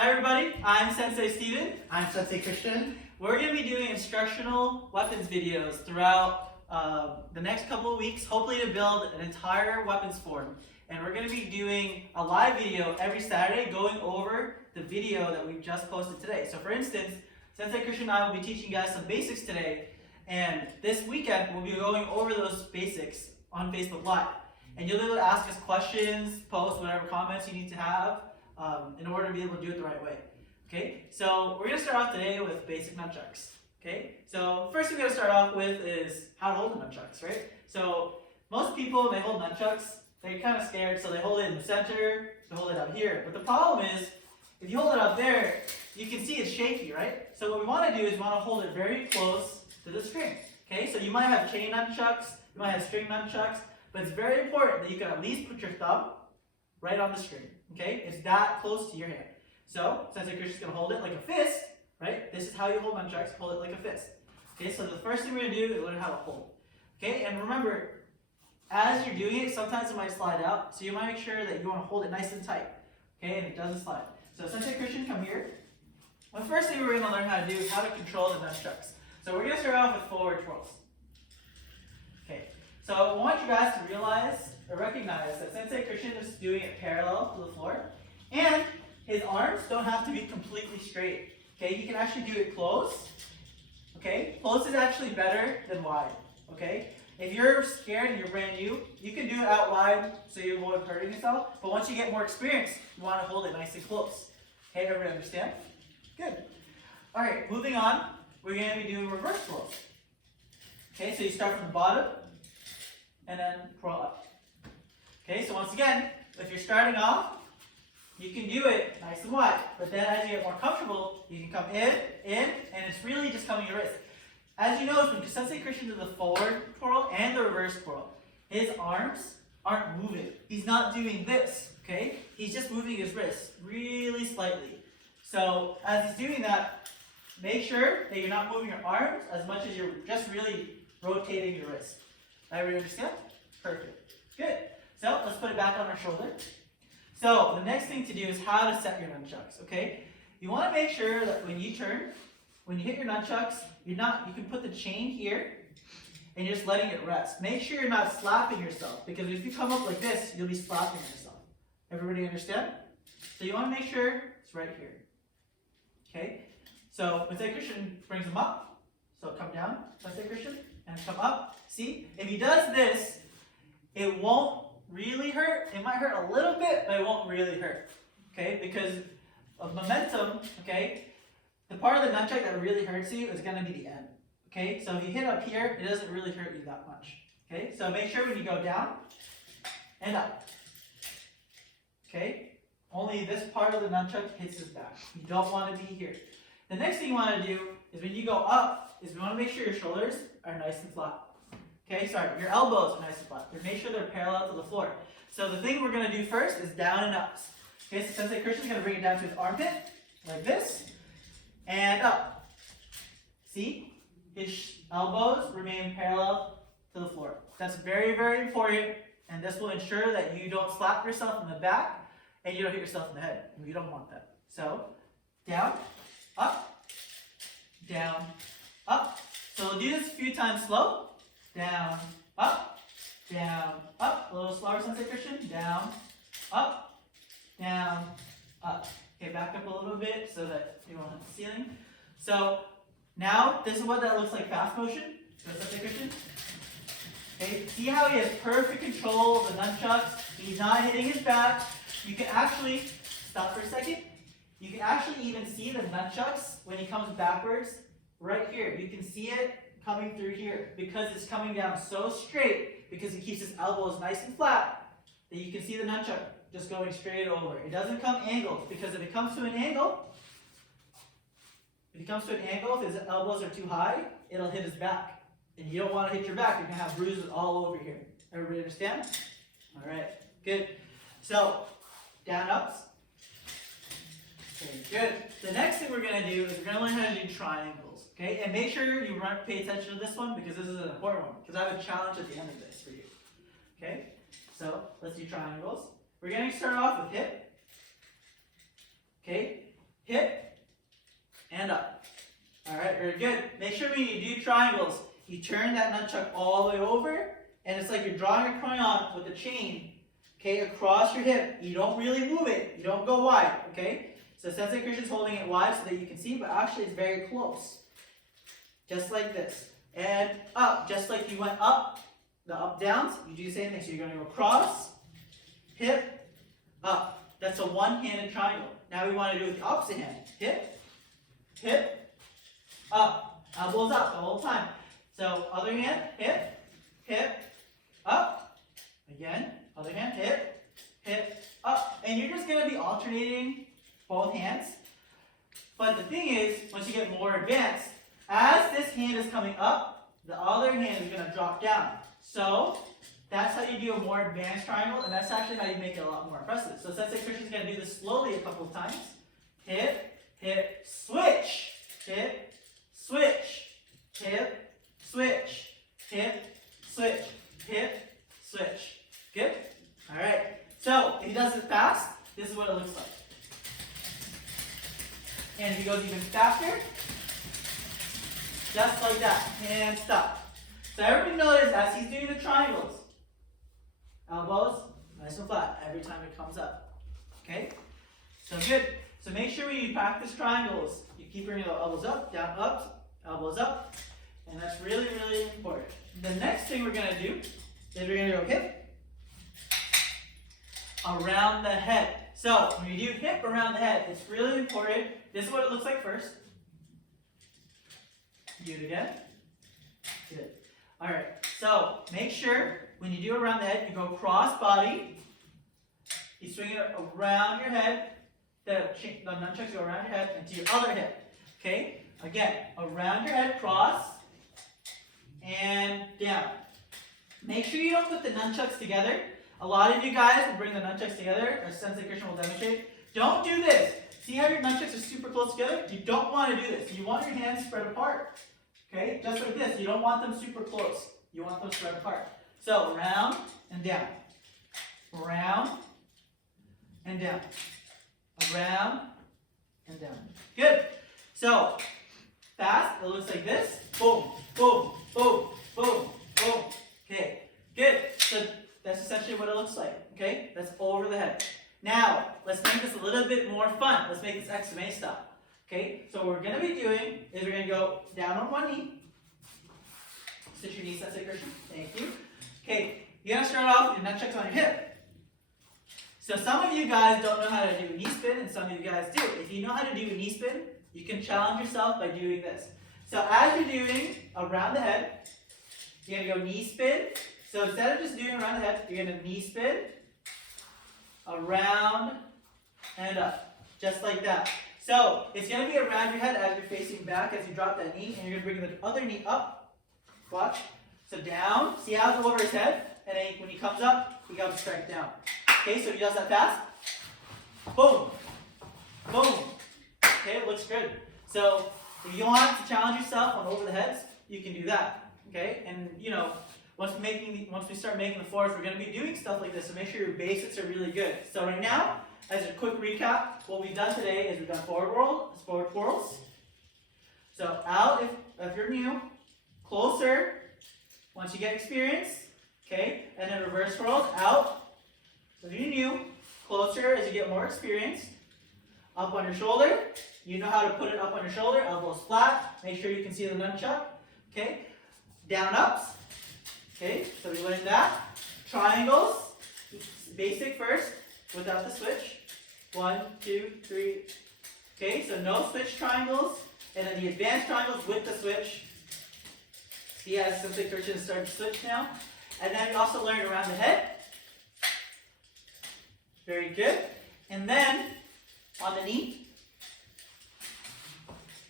Hi everybody, I'm Sensei Steven. I'm Sensei Christian. We're going to be doing instructional weapons videos throughout the next couple of weeks, hopefully to build an entire weapons form. And we're going to be doing a live video every Saturday going over the video that we've just posted today. So for instance, Sensei Christian and I will be teaching you guys some basics today, and this weekend we'll be going over those basics on Facebook Live. And you'll be able to ask us questions, post whatever comments you need to have in order to be able to do it the right way. Okay, so we're going to start off today with basic nunchucks. Okay, so first thing we're going to start off with is how to hold the nunchucks, right? So most people, when they hold nunchucks, they're kind of scared, so they hold it in the center, they hold it up here. But the problem is, if you hold it up there, you can see it's shaky, right? So what we want to do is we want to hold it very close to the string. Okay, so you might have chain nunchucks, you might have string nunchucks, but it's very important that you can at least put your thumb right on the string. Okay, it's that close to your hand. So, Sensei Christian's going to hold it like a fist, right? This is how you hold nunchucks, hold it like a fist. Okay, so the first thing we're going to do is learn how to hold. Okay, and remember, as you're doing it, sometimes it might slide out, so you might make sure that you want to hold it nice and tight. Okay, and it doesn't slide. So Sensei Christian, come here. The first thing we're going to learn how to do is how to control the nunchucks. So we're going to start off with forward twirls. Okay, so I want you guys to realize or recognize that Sensei Christian is doing it parallel to the floor, and his arms don't have to be completely straight. Okay, he can actually do it close. Okay, close is actually better than wide. Okay, if you're scared and you're brand new, you can do it out wide so you avoid hurting yourself. But once you get more experience, you want to hold it nice and close. Okay, everybody understand? Good. All right, moving on. We're going to be doing reverse twirls. Okay, so you start from the bottom and then twirl up. Okay, so once again, if you're starting off, you can do it nice and wide, but then as you get more comfortable, you can come in, and it's really just coming your wrist. As you notice, when Sensei Christian does the forward twirl and the reverse twirl, his arms aren't moving. He's not doing this, okay? He's just moving his wrist really slightly. So as he's doing that, make sure that you're not moving your arms as much as you're just really rotating your wrist. Everybody understand? Perfect. Good. So let's put it back on our shoulder. So the next thing to do is how to set your nunchucks, okay? You want to make sure that when you turn, when you hit your nunchucks, you can put the chain here and you're just letting it rest. Make sure you're not slapping yourself, because if you come up like this, you'll be slapping yourself. Everybody understand? So you want to make sure it's right here. Okay? So Sensei Christian brings them up. So come down, Sensei Christian, and come up. See? If he does this, it won't really hurt. It might hurt a little bit, but it won't really hurt. Okay? Because of momentum, okay? The part of the nunchuck that really hurts you is going to be the end. Okay? So if you hit up here, it doesn't really hurt you that much. Okay? So make sure when you go down and up. Okay? Only this part of the nunchuck hits his back. You don't want to be here. The next thing you want to do is when you go up, is we want to make sure your shoulders are nice and flat. Okay, sorry, your elbows are nice and flat. Make sure they're parallel to the floor. So the thing we're going to do first is down and ups. Okay, so Sensei Christian's going to bring it down to his armpit, like this, and up. See? His elbows remain parallel to the floor. That's very, very important, and this will ensure that you don't slap yourself in the back, and you don't hit yourself in the head. You don't want that. So, down, up, down, up. So we'll do this a few times slow. Down, up, down, up. A little slower, Sensei Christian. Down, up, down, up. Okay, back up a little bit so that you won't hit the ceiling. So now this is what that looks like fast motion. So Sensei Christian. Okay, see how he has perfect control of the nunchucks. He's not hitting his back. You can actually stop for a second. You can actually even see the nunchucks when he comes backwards right here. You can see it coming through here because it's coming down so straight, because he keeps his elbows nice and flat, that you can see the nunchuck just going straight over. It doesn't come angled, because if it comes to an angle, if his elbows are too high, it'll hit his back. And you don't want to hit your back. You're going to have bruises all over here. Everybody understand? All right, good. So, down ups. Okay, good. The next thing we're going to do is we're going to learn how to do triangles. Okay, and make sure you pay attention to this one, because this is an important one. Because I have a challenge at the end of this for you. Okay, so let's do triangles. We're going to start off with hip. Okay, when you do triangles, you turn that nunchuck all the way over, and it's like you're drawing a crayon with a chain, okay, across your hip. You don't really move it. You don't go wide, okay? So Sensei Christian's holding it wide so that you can see, but actually it's very close. Just like this. And up, just like you went up, the up downs, you do the same thing. So you're going to go cross, hip, up. That's a one-handed triangle. Now we want to do it with the opposite hand. Hip, hip, up. Elbows up the whole time. So other hand, hip, hip, up. Again, other hand, hip, hip, up. And you're just going to be alternating both hands. But the thing is, once you get more advanced, as this hand is coming up, the other hand is going to drop down. So that's how you do a more advanced triangle, and that's actually how you make it a lot more impressive. So Sensei Christian's going to do this slowly a couple of times. Hip, hip, switch. Hip, switch. Hip, switch. Hip, switch. Hip, switch. Good? All right. So if he does it fast, this is what it looks like. And if he goes even faster, just like that, and stop. So everybody notice as he's doing the triangles, elbows nice and flat every time it comes up. Okay? So good. So make sure when you practice triangles, you keep bringing the elbows up, down, up, elbows up, and that's really, really important. The next thing we're going to do is we're going to go hip around the head. So when you do hip around the head, it's really important. This is what it looks like first. Do it again. Good. All right. So make sure when you do around the head, you go cross body. You swing it around your head. The nunchucks go around your head and to your other hip. Okay. Again, around your head, cross, and down. Make sure you don't put the nunchucks together. A lot of you guys will bring the nunchucks together, as Sensei Christian will demonstrate. Don't do this. See how your nunchucks are super close together? You don't want to do this. You want your hands spread apart. Okay, just like this. You don't want them super close. You want them spread apart. So, round and down. Round and down. Around and down. Good. So, fast, it looks like this. Boom, boom, boom, boom, boom. Okay, good. So, that's essentially what it looks like. Okay, that's over the head. Now, let's make this a little bit more fun. Let's make this XMA style. Okay, so what we're going to be doing is we're going to go down on one knee. Sit your knees, Sensei Christian. Thank you. Okay, you're going to start off with your nunchucks on your hip. So some of you guys don't know how to do a knee spin, and some of you guys do. If you know how to do a knee spin, you can challenge yourself by doing this. So as you're doing around the head, you're going to go knee spin. So instead of just doing around the head, you're going to knee spin, around, and up. Just like that. So it's going to be around your head as you're facing back as you drop that knee, and you're going to bring the other knee up. Watch. So down. See how it's over his head? And then when he comes up, he got to strike down. Okay, so he does that fast. Boom. Boom. Okay, it looks good. So if you want to challenge yourself on over the heads, you can do that. Okay, and you know, once we start making the floors, we're going to be doing stuff like this. So make sure your basics are really good. So right now, as a quick recap, what we've done today is we've done forward twirls. So out if you're new, closer once you get experience, okay, and then reverse twirls, out. So if you're new, closer as you get more experience. Up on your shoulder, you know how to put it up on your shoulder, elbows flat, make sure you can see the nunchuck, okay. Down ups, okay, so we learned that. Triangles, basic first, without the switch. 1, 2, 3. Okay, so no switch triangles, and then the advanced triangles with the switch. He has Sensei Christian start to switch now. And then we also learned around the head. Very good. And then on the knee,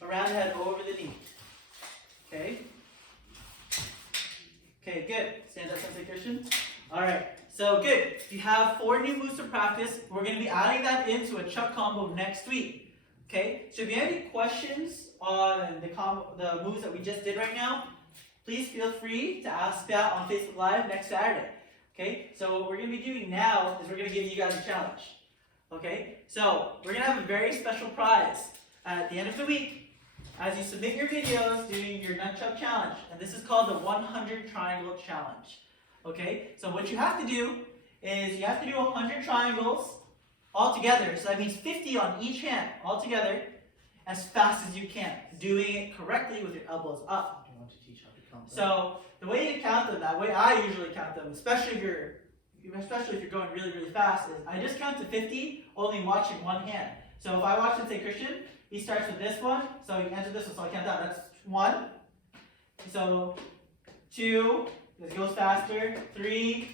around the head over the knee. Okay. Okay, good. Stand up, Sensei Christian. All right. So good. You have 4 new moves to practice. We're going to be adding that into a chuck combo next week. Okay. So if you have any questions on the moves that we just did right now, please feel free to ask that on Facebook Live next Saturday. Okay. So what we're going to be doing now is we're going to give you guys a challenge. Okay. So we're going to have a very special prize at the end of the week. as you submit your videos doing your Nunchuck challenge. And this is called the 100 triangle challenge. Okay, so what you have to do is you have to do 100 triangles all together. So that means 50 on each hand all together as fast as you can, doing it correctly with your elbows up. I want to teach how to count them. So the way you count them, that way I usually count them, especially if you're going really, really fast, is I just count to 50 only watching one hand. So if I watch, let's say, Christian, he starts with this one, so he ends with this one, so I count down. That's 1. So 2, this goes faster, 3,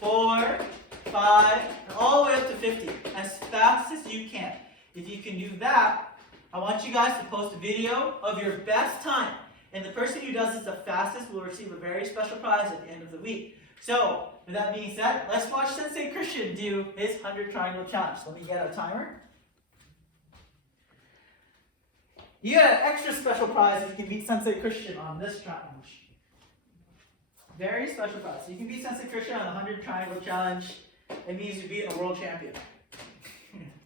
4, 5, and all the way up to 50, as fast as you can. If you can do that, I want you guys to post a video of your best time. And the person who does this the fastest will receive a very special prize at the end of the week. So, with that being said, let's watch Sensei Christian do his 100 triangle challenge. Let me get a timer. You get an extra special prize if you can beat Sensei Christian on this challenge. Very special prize. So you can beat Sensei Christian on the 100 triangle challenge. It means you're beating a world champion.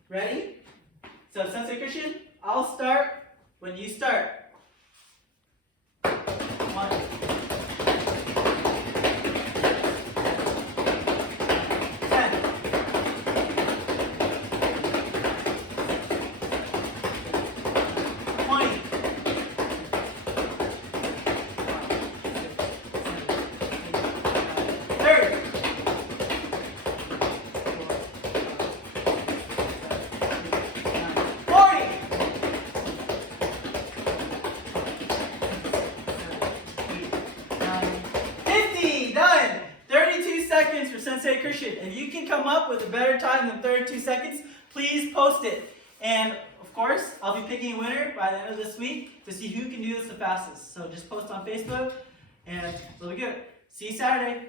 Ready? So Sensei Christian, I'll start when you start. 1. 10. 20. 30. 40. 50. Done. 32 seconds for Sensei Christian. If you can come up with a better time than 32 seconds, please post it. And of course, I'll be picking a winner by the end of this week to see who can do this the fastest. So just post on Facebook and it'll be good. See you Saturday.